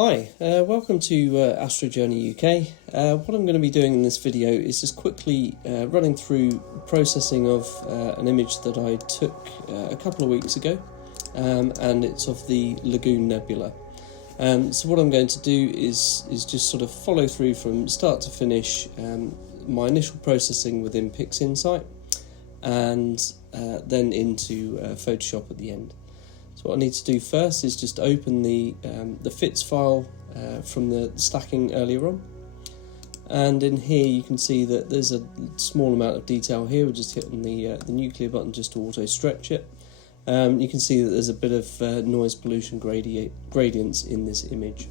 Hi, welcome to Astro Journey UK. What I'm going to be doing in this video is just quickly running through processing of an image that I took a couple of weeks ago, and it's of the Lagoon Nebula. So what I'm going to do is just sort of follow through from start to finish my initial processing within PixInsight, and then into Photoshop at the end. So what I need to do first is just open the fits file from the stacking earlier on, and in here you can see that there's a small amount of detail here. We'll just hit on the nuclear button just to auto stretch it. You can see that there's a bit of noise pollution gradients in this image.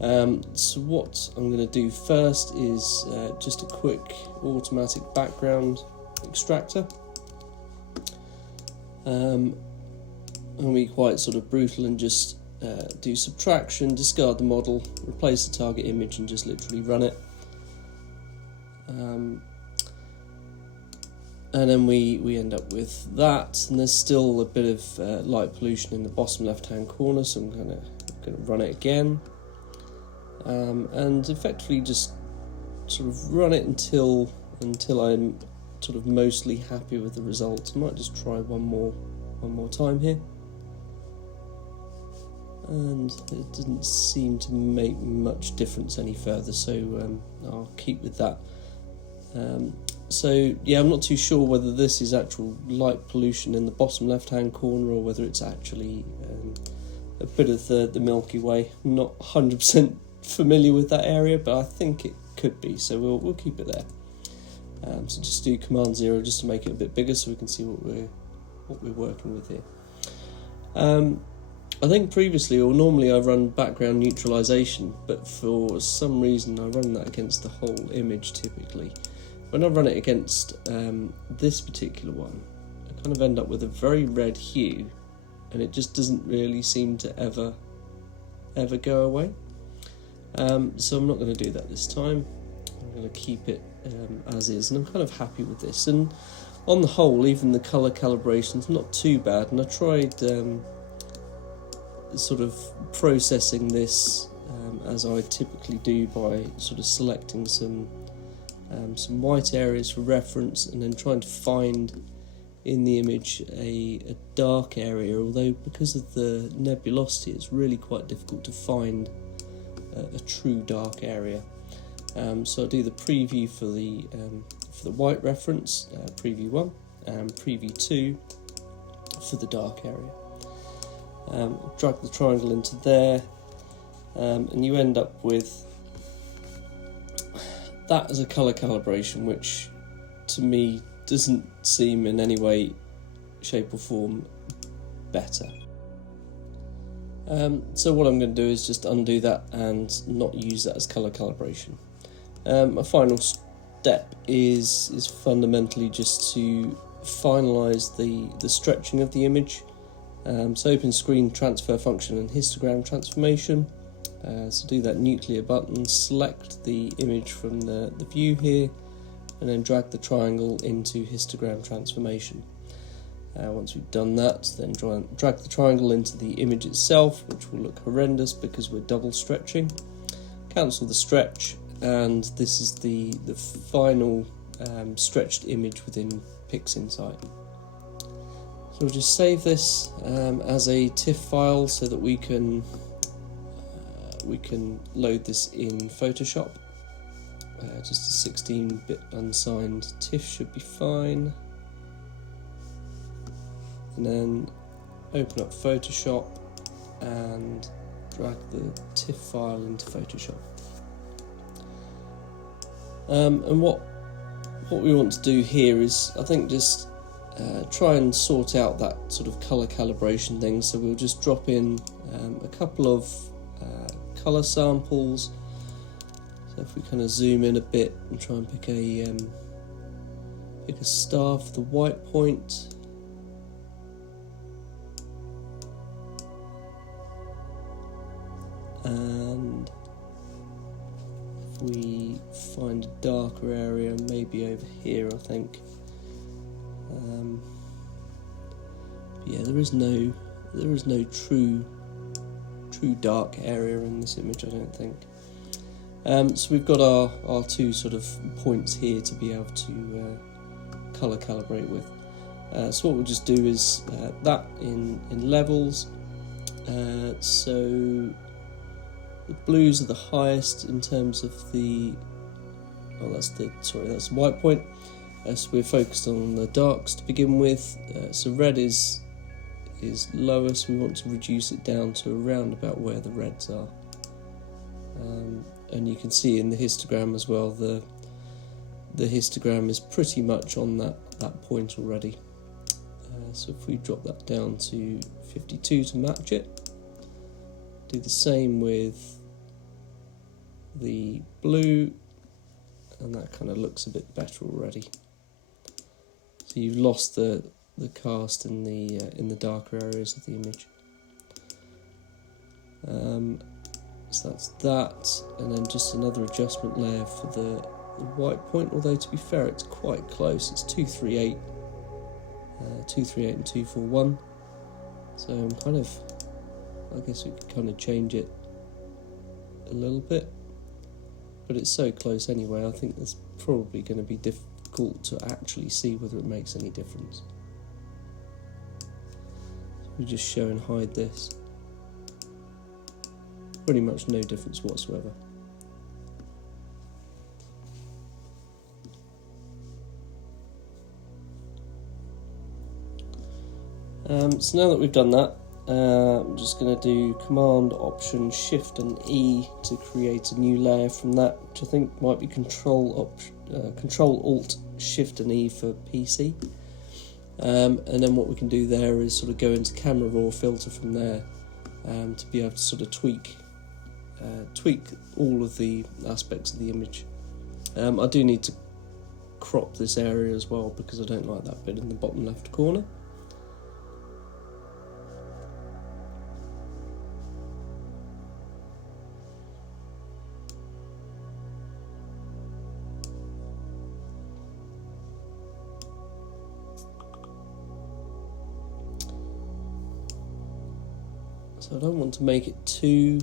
So what I'm going to do first is just a quick automatic background extractor. And be quite sort of brutal and just do subtraction, discard the model, replace the target image and just literally run it. And then we end up with that, and there's still a bit of light pollution in the bottom left hand corner, so I'm going to run it again, and effectively just sort of run it until I'm sort of mostly happy with the results. I might just try one more time here. And it didn't seem to make much difference any further, so I'll keep with that. So yeah, I'm not too sure whether this is actual light pollution in the bottom left hand corner or whether it's actually a bit of the Milky Way. I'm not 100% familiar with that area, but I think it could be, so we'll keep it there. So just do Command 0 just to make it a bit bigger so we can see what we're working with here. I think previously, or normally, I run background neutralization, but for some reason I run that against the whole image typically. When I run it against this particular one, I kind of end up with a very red hue, and it just doesn't really seem to ever go away. So I'm not going to do that this time. I'm going to keep it as is, and I'm kind of happy with this. And on the whole, even the color calibration's not too bad, and I tried sort of processing this as I typically do by sort of selecting some white areas for reference and then trying to find in the image a dark area, although because of the nebulosity it's really quite difficult to find a true dark area. So I'll do the preview for the white reference, preview 1, and preview 2 for the dark area. Drag the triangle into there, and you end up with that as a colour calibration, which to me doesn't seem in any way, shape or form better. So what I'm going to do is just undo that and not use that as colour calibration. My final step is fundamentally just to finalise the stretching of the image. So open screen transfer function and histogram transformation. So do that nuclear button, select the image from the view here, and then drag the triangle into histogram transformation. Once we've done that, then drag the triangle into the image itself, which will look horrendous because we're double stretching. Cancel the stretch, and this is the final stretched image within PixInsight. So we'll just save this as a TIFF file so that we can load this in Photoshop. Just a 16-bit unsigned TIFF should be fine. And then open up Photoshop and drag the TIFF file into Photoshop. And what we want to do here is, I think, just try and sort out that sort of colour calibration thing. So we'll just drop in a couple of colour samples. So if we kind of zoom in a bit and try and pick a star for the white point. And if we find a darker area, maybe over here, I think. Yeah, there is no true true dark area in this image, I don't think. So we've got our two sort of points here to be able to colour calibrate with. So what we'll just do is that in levels. So the blues are the highest in terms of the, that's the white point. So we're focused on the darks to begin with. So red is lower, so we want to reduce it down to around about where the reds are. And you can see in the histogram as well, the histogram is pretty much on that point already. So if we drop that down to 52 to match it, do the same with the blue, and that kind of looks a bit better already. So you've lost the cast in the darker areas of the image. So that's that, and then just another adjustment layer for the white point, although to be fair it's quite close, it's 238 and 241, so I'm kind of, I guess we could kind of change it a little bit, but it's so close anyway, I think it's probably going to be difficult to actually see whether it makes any difference. So we just show and hide this. Pretty much no difference whatsoever. So now that we've done that, I'm just going to do Command, Option, Shift and E to create a new layer from that, which I think might be Control, Alt, Shift and E for PC. And then what we can do there is sort of go into Camera Raw Filter from there to be able to sort of tweak all of the aspects of the image. I do need to crop this area as well because I don't like that bit in the bottom left corner. So I don't want to make it too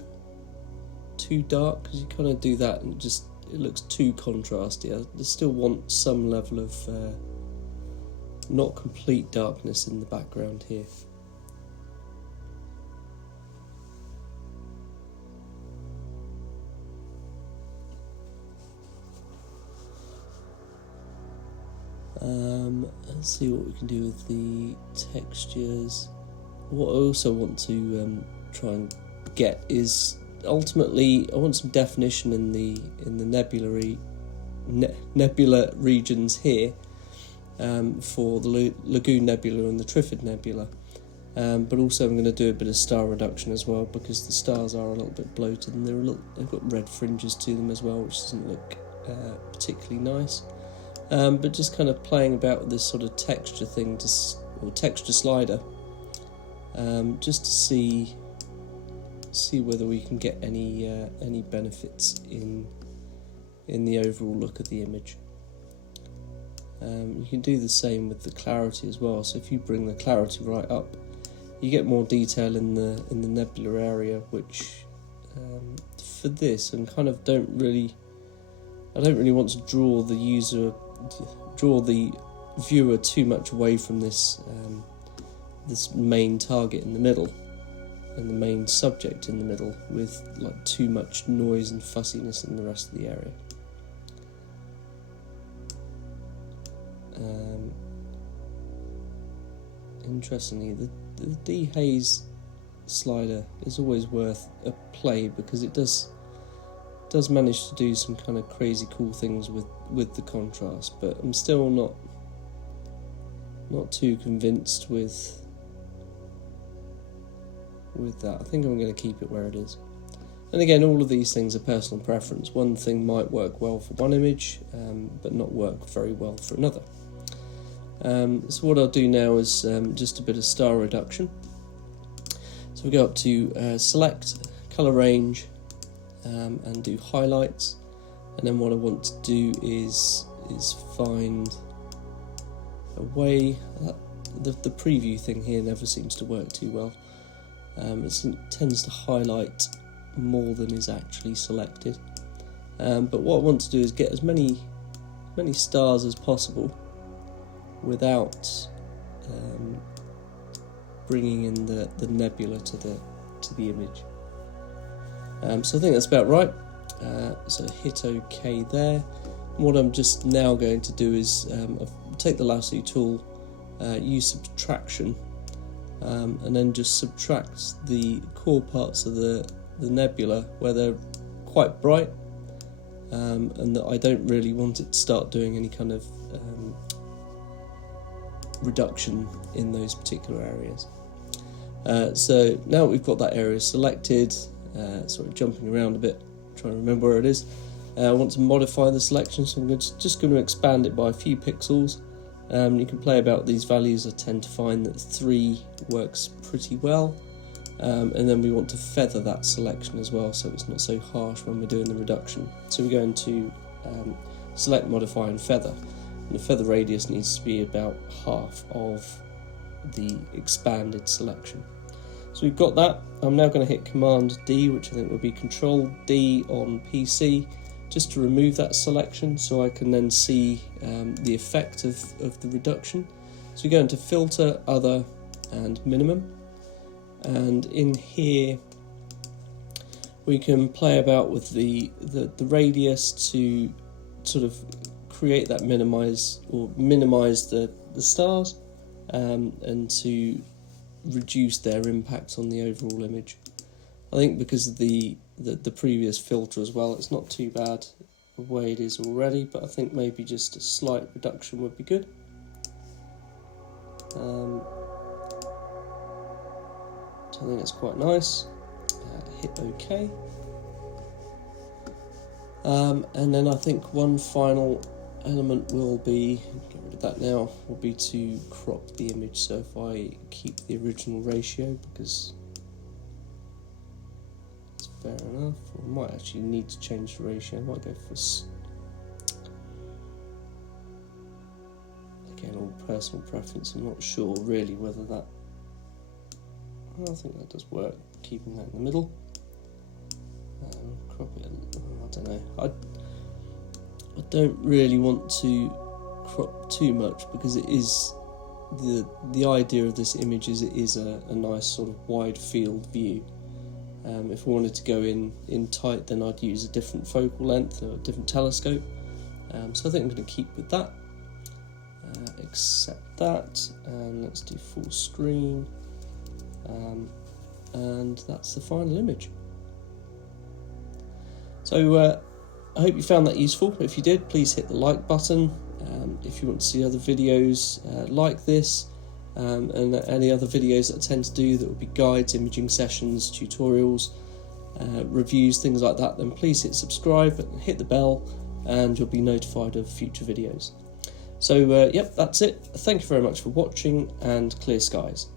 dark, because you kind of do that and it looks too contrasty. I still want some level of not complete darkness in the background here. Let's see what we can do with the textures. What I also want to try and get is, ultimately I want some definition in the nebula regions here for the Lagoon Nebula and the Trifid Nebula, but also I'm going to do a bit of star reduction as well, because the stars are a little bit bloated and they've got red fringes to them as well, which doesn't look particularly nice. But just kind of playing about with this sort of texture thing, or texture slider, just to see whether we can get any benefits in the overall look of the image. You can do the same with the clarity as well. So if you bring the clarity right up, you get more detail in the nebula area, which for this I don't really want to draw the viewer too much away from this main target in the middle and the main subject in the middle, with like too much noise and fussiness in the rest of the area. Interestingly, the dehaze slider is always worth a play, because it does manage to do some kind of crazy cool things with the contrast, but I'm still not too convinced with that. I think I'm going to keep it where it is. And again, all of these things are personal preference. One thing might work well for one image, but not work very well for another. So what I'll do now is just a bit of star reduction. So we go up to Select, Color Range, and do Highlights. And then what I want to do is find a way. The preview thing here never seems to work too well. It tends to highlight more than is actually selected. But what I want to do is get as many stars as possible without bringing in the nebula to the image. So I think that's about right. So hit OK there. And what I'm just now going to do is take the lasso tool, use subtraction, and then just subtract the core parts of the nebula where they're quite bright, and that I don't really want it to start doing any kind of reduction in those particular areas. So now we've got that area selected, sort of jumping around a bit, trying to remember where it is. I want to modify the selection, so I'm just going to expand it by a few pixels. You can play about these values. I tend to find that 3 works pretty well, and then we want to feather that selection as well, so it's not so harsh when we're doing the reduction. So we're going to select, modify and feather, and the feather radius needs to be about half of the expanded selection. So we've got that. I'm now going to hit Command D, which I think would be Control D on PC, just to remove that selection, so I can then see the effect of the reduction. So we go into Filter, Other and Minimum, and in here we can play about with the radius to sort of create that minimize the stars, and to reduce their impact on the overall image. I think because of the previous filter as well, it's not too bad the way it is already, but I think maybe just a slight reduction would be good. So I think it's quite nice. Hit OK. And then I think one final element will be, get rid of that now, will be to crop the image. So if I keep the original ratio, because it's fair enough, or I might actually need to change the ratio. I might go for again, all personal preference. I'm not sure really whether that, I think that does work, keeping that in the middle. Crop it, I don't know. I don't really want to crop too much, because it is the idea of this image is it is a nice sort of wide field view. If I wanted to go in tight, then I'd use a different focal length or a different telescope. So I think I'm going to keep with that. Accept that, and let's do full screen. And that's the final image. So I hope you found that useful. If you did, please hit the like button. If you want to see other videos like this, and any other videos that I tend to do that would be guides, imaging sessions, tutorials, reviews, things like that, then please hit subscribe and hit the bell, and you'll be notified of future videos. So yep, that's it. Thank you very much for watching, and clear skies.